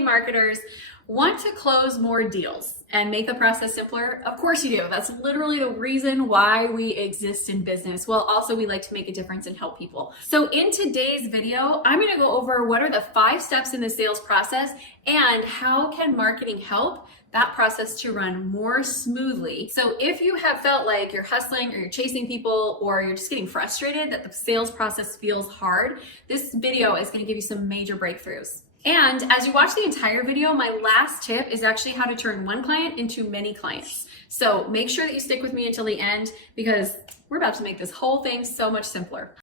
marketers want to close more deals and make the process simpler? Of course you do. That's literally the reason why we exist in business. Well, also we like to make a difference and help people. So in today's video, I'm going to go over what are the 5 steps in the sales process and how can marketing help that process to run more smoothly. So if you have felt like you're hustling or you're chasing people or you're just getting frustrated that the sales process feels hard, this video is going to give you some major breakthroughs. And as you watch the entire video, my last tip is actually how to turn one client into many clients. So make sure that you stick with me until the end because we're about to make this whole thing so much simpler.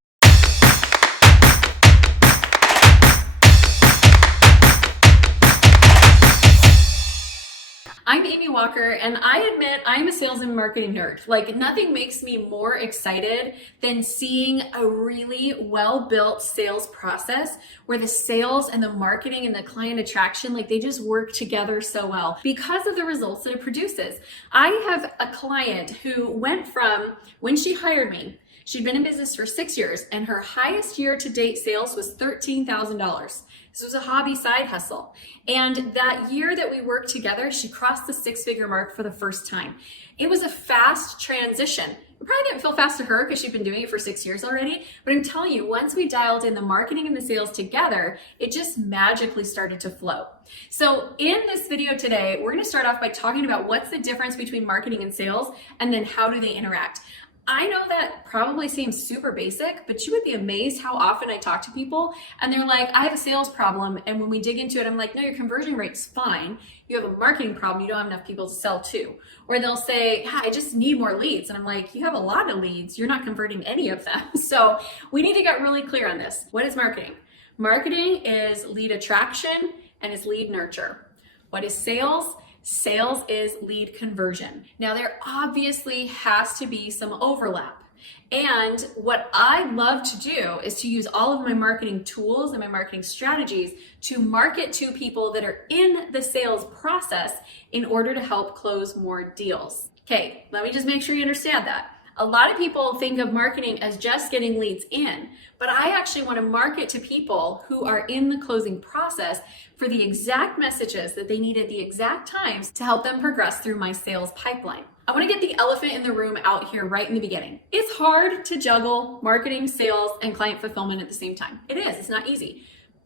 I'm Amy Walker, and I admit I'm a sales and marketing nerd. Like, nothing makes me more excited than seeing a really well-built sales process where the sales and the marketing and the client attraction, like, they just work together so well because of the results that it produces. I have a client who went from when she hired me, she'd been in business for 6 years, and her highest year-to-date sales was $13,000. This was a hobby side hustle. And that year that we worked together, she crossed the 6-figure mark for the first time. It was a fast transition. It probably didn't feel fast to her because she'd been doing it for 6 years already. But I'm telling you, once we dialed in the marketing and the sales together, it just magically started to flow. So in this video today, we're going to start off by talking about what's the difference between marketing and sales, and then how do they interact. I know that probably seems super basic, but you would be amazed how often I talk to people and they're like, I have a sales problem. And when we dig into it, I'm like, no, your conversion rate's fine. You have a marketing problem. You don't have enough people to sell to. Or they'll say, yeah, I just need more leads. And I'm like, you have a lot of leads. You're not converting any of them. So we need to get really clear on this. What is marketing? Marketing is lead attraction and is lead nurture. What is sales? Sales is lead conversion. Now, there obviously has to be some overlap. And what I love to do is to use all of my marketing tools and my marketing strategies to market to people that are in the sales process in order to help close more deals. Okay, let me just make sure you understand that. A lot of people think of marketing as just getting leads in, but I actually want to market to people who are in the closing process for the exact messages that they need at the exact times to help them progress through my sales pipeline. I want to get the elephant in the room out here right in the beginning. It's hard to juggle marketing, sales, and client fulfillment at the same time. It is, it's not easy.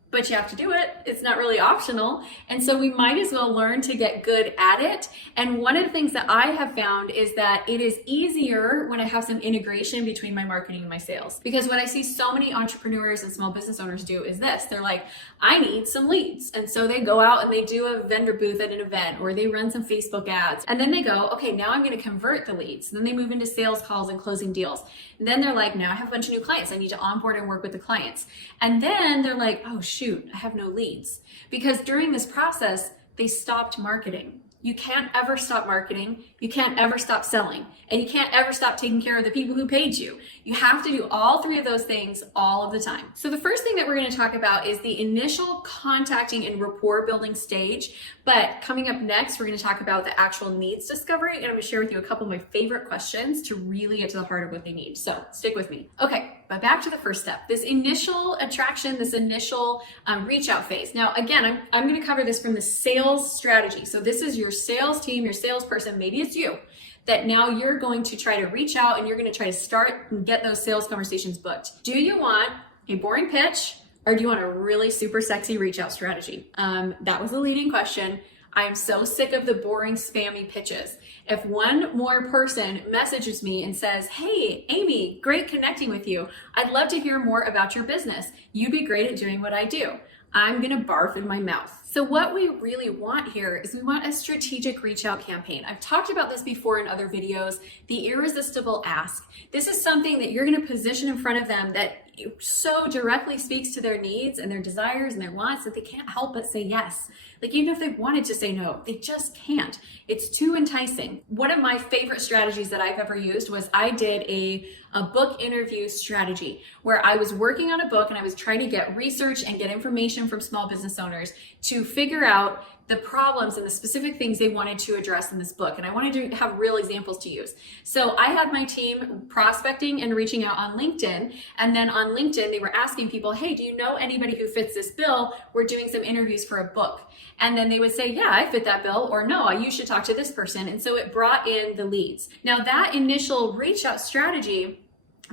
But you have to do it. It's not really optional. And so we might as well learn to get good at it. And one of the things that I have found is that it is easier when I have some integration between my marketing and my sales. Because what I see so many entrepreneurs and small business owners do is this. They're like, I need some leads. And so they go out and they do a vendor booth at an event or they run some Facebook ads. And then they go, okay, now I'm going to convert the leads. Then they move into sales calls and closing deals. And then they're like, now I have a bunch of new clients. I need to onboard and work with the clients. And then they're like, oh, shoot, I have no leads. Because during this process, they stopped marketing. You can't ever stop marketing. You can't ever stop selling. And you can't ever stop taking care of the people who paid you. You have to do all 3 of those things all of the time. So the first thing that we're going to talk about is the initial contacting and rapport building stage. But coming up next, we're going to talk about the actual needs discovery. And I'm going to share with you a couple of my favorite questions to really get to the heart of what they need. So stick with me. Okay, but back to the first step, this initial attraction, this initial reach out phase. Now, again, I'm going to cover this from the sales strategy. So this is your sales team, your salesperson, maybe it's you, that now you're going to try to reach out and you're going to try to start and get those sales conversations booked. Do you want a boring pitch or do you want a really super sexy reach out strategy? That was the leading question. I am so sick of the boring, spammy pitches. If one more person messages me and says, hey, Amy, great connecting with you. I'd love to hear more about your business. You'd be great at doing what I do. I'm gonna barf in my mouth. So what we really want here is we want a strategic reach out campaign. I've talked about this before in other videos, the irresistible ask. This is something that you're gonna position in front of them that so directly speaks to their needs and their desires and their wants that they can't help but say yes. Like even if they wanted to say no, they just can't. It's too enticing. One of my favorite strategies that I've ever used was I did a book interview strategy where I was working on a book and I was trying to get research and get information from small business owners to figure out the problems and the specific things they wanted to address in this book. And I wanted to have real examples to use. So I had my team prospecting and reaching out on LinkedIn. And then on LinkedIn, they were asking people, hey, do you know anybody who fits this bill? We're doing some interviews for a book. And then they would say, yeah, I fit that bill, or no, you should talk to this person. And so it brought in the leads. Now that initial reach out strategy,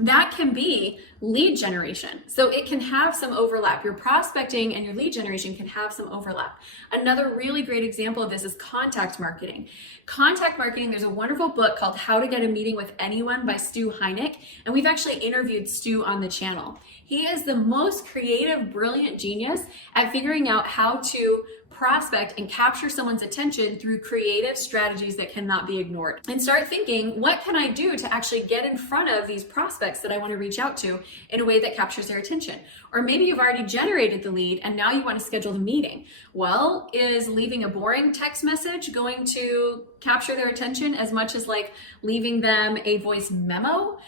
that can be lead generation. So it can have some overlap. Your prospecting and your lead generation can have some overlap. Another really great example of this is contact marketing. Contact marketing, there's a wonderful book called How to Get a Meeting with Anyone by Stu Heineck. And we've actually interviewed Stu on the channel. He is the most creative, brilliant genius at figuring out how to prospect and capture someone's attention through creative strategies that cannot be ignored. And start thinking, what can I do to actually get in front of these prospects that I want to reach out to in a way that captures their attention? Or maybe you've already generated the lead and now you want to schedule the meeting. Well, is leaving a boring text message going to capture their attention as much as like leaving them a voice memo?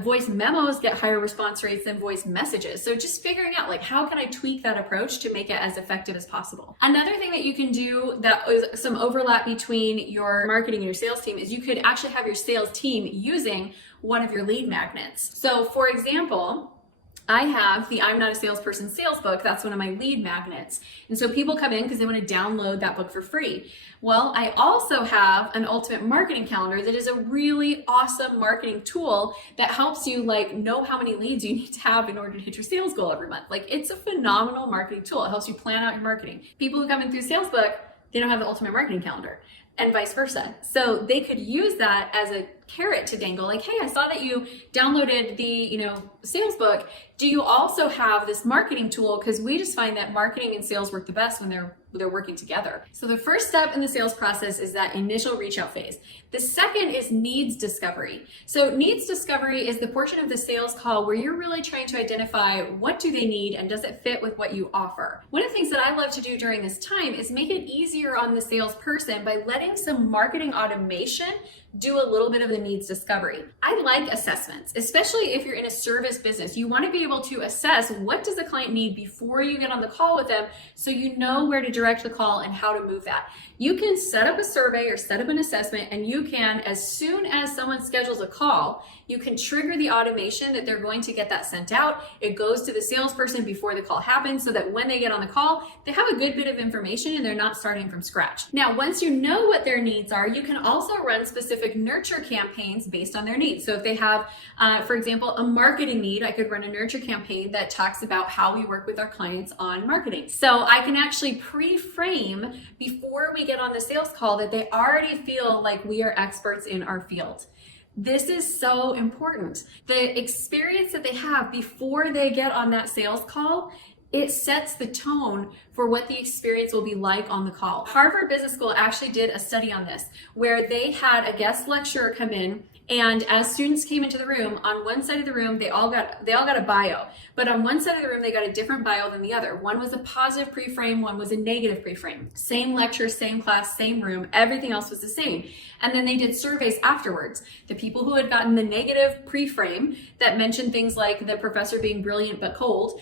Voice memos get higher response rates than voice messages. So just figuring out like, how can I tweak that approach to make it as effective as possible? Another thing that you can do that is some overlap between your marketing and your sales team is you could actually have your sales team using one of your lead magnets. So for example, I have the I'm Not a Salesperson sales book. That's one of my lead magnets. And so people come in because they want to download that book for free. Well, I also have an ultimate marketing calendar that is a really awesome marketing tool that helps you like know how many leads you need to have in order to hit your sales goal every month. Like it's a phenomenal marketing tool. It helps you plan out your marketing. People who come in through sales book, they don't have the ultimate marketing calendar, and vice versa. So they could use that as a carrot to dangle, like, hey, I saw that you downloaded the, sales book. Do you also have this marketing tool? Because we just find that marketing and sales work the best when they're working together. So the first step in the sales process is that initial reach out phase. The second is needs discovery. So needs discovery is the portion of the sales call where you're really trying to identify what do they need and does it fit with what you offer. One of the things that I love to do during this time is make it easier on the salesperson by letting some marketing automation do a little bit of the needs discovery. I like assessments, especially if you're in a service business. You want to be able to assess what does the client need before you get on the call with them so you know where to direct the call and how to move that. You can set up a survey or set up an assessment, and you can, as soon as someone schedules a call, you can trigger the automation that they're going to get that sent out. It goes to the salesperson before the call happens so that when they get on the call, they have a good bit of information and they're not starting from scratch. Now, once you know what their needs are, you can also run specific nurture campaigns based on their needs. So if they have, for example, a marketing need, I could run a nurture campaign that talks about how we work with our clients on marketing. So I can actually pre-frame before we get on the sales call that they already feel like we are experts in our field. This is so important. The experience that they have before they get on that sales call, it sets the tone for what the experience will be like on the call. Harvard Business School actually did a study on this where they had a guest lecturer come in, and as students came into the room, on one side of the room, they all got a bio. But on one side of the room, they got a different bio than the other. One was a positive pre-frame, one was a negative pre-frame. Same lecture, same class, same room, everything else was the same. And then they did surveys afterwards. The people who had gotten the negative pre-frame that mentioned things like the professor being brilliant but cold,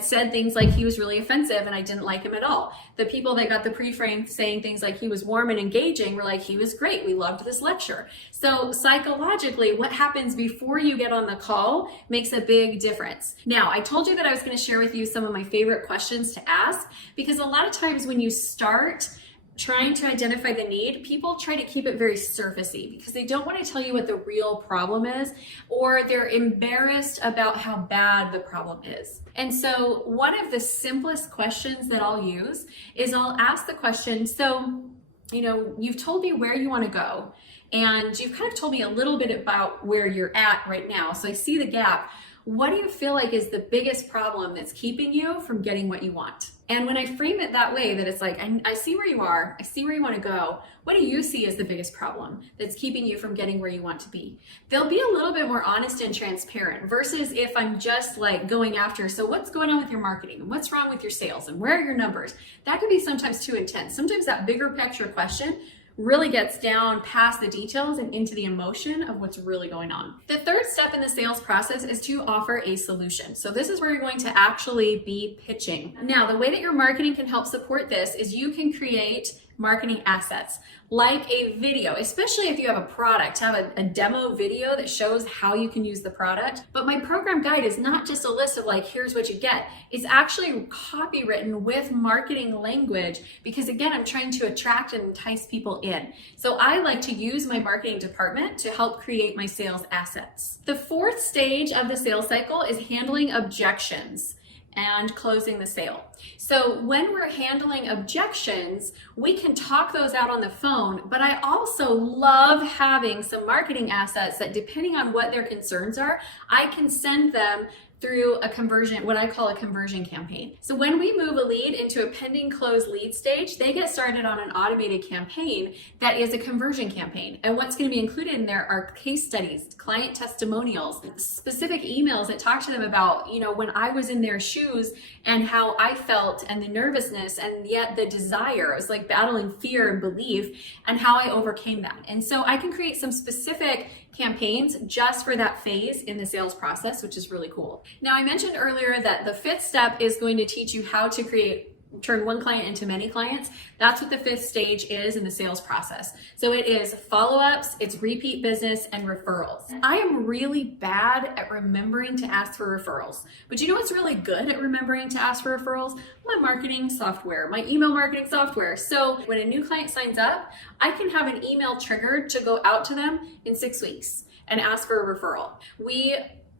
said things like he was really offensive and I didn't like him at all. The people that got the pre-frame saying things like he was warm and engaging were like, he was great, we loved this lecture. So psychologically, what happens before you get on the call makes a big difference. Now, I told you that I was going to share with you some of my favorite questions to ask, because a lot of times when you start trying to identify the need, people try to keep it very surfacey because they don't want to tell you what the real problem is, or they're embarrassed about how bad the problem is. And so one of the simplest questions that I'll use is I'll ask the question, so, you've told me where you want to go, and you've kind of told me a little bit about where you're at right now. So I see the gap. What do you feel like is the biggest problem that's keeping you from getting what you want? And when I frame it that way, that it's like, I see where you are, I see where you want to go. What do you see as the biggest problem that's keeping you from getting where you want to be? They'll be a little bit more honest and transparent versus if I'm just like going after, so what's going on with your marketing and what's wrong with your sales and where are your numbers? That could be sometimes too intense. Sometimes that bigger picture question really gets down past the details and into the emotion of what's really going on. The third step in the sales process is to offer a solution. So this is where you're going to actually be pitching. Now, the way that your marketing can help support this is you can create marketing assets like a video, especially if you have a product, have a demo video that shows how you can use the product. But my program guide is not just a list of like, here's what you get. It's actually copywritten with marketing language because again, I'm trying to attract and entice people in. So I like to use my marketing department to help create my sales assets. The fourth stage of the sales cycle is handling objections and closing the sale. So when we're handling objections, we can talk those out on the phone, but I also love having some marketing assets that depending on what their concerns are, I can send them through a conversion, what I call a conversion campaign. So when we move a lead into a pending close lead stage, they get started on an automated campaign that is a conversion campaign. And what's going to be included in there are case studies, client testimonials, specific emails that talk to them about, when I was in their shoes and how I felt and the nervousness and yet the desire. It was like battling fear and belief and how I overcame that. And so I can create some specific campaigns just for that phase in the sales process, which is really cool. Now, I mentioned earlier that the fifth step is going to teach you how to turn one client into many clients. That's what the fifth stage is in the sales process. So it is follow-ups, it's repeat business, and referrals. I am really bad at remembering to ask for referrals. But you know what's really good at remembering to ask for referrals? My marketing software, my email marketing software. So when a new client signs up, I can have an email triggered to go out to them in 6 weeks and ask for a referral. We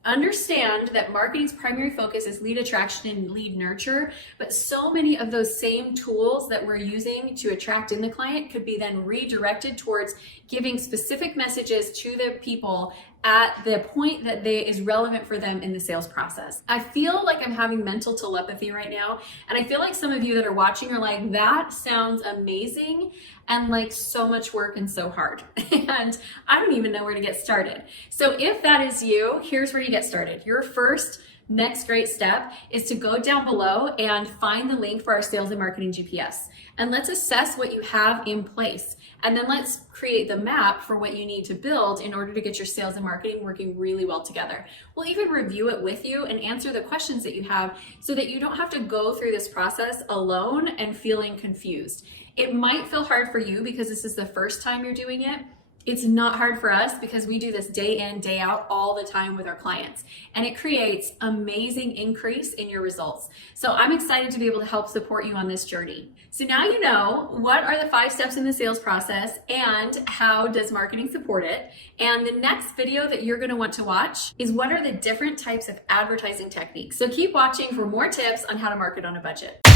understand that marketing's primary focus is lead attraction and lead nurture, but so many of those same tools that we're using to attract in the client could be then redirected towards giving specific messages to the people at the point that is relevant for them in the sales process. I feel like I'm having mental telepathy right now, and I feel like some of you that are watching are like, that sounds amazing and like so much work and so hard. And I don't even know where to get started. So if that is you, here's where you get started. Your first next great step is to go down below and find the link for our Sales and Marketing GPS. And let's assess what you have in place. And then let's create the map for what you need to build in order to get your sales and marketing working really well together. We'll even review it with you and answer the questions that you have so that you don't have to go through this process alone and feeling confused. It might feel hard for you because this is the first time you're doing it. It's not hard for us because we do this day in, day out all the time with our clients, and it creates amazing increase in your results. So I'm excited to be able to help support you on this journey. So now you know what are the 5 steps in the sales process and how does marketing support it. And the next video that you're going to want to watch is what are the different types of advertising techniques. So keep watching for more tips on how to market on a budget.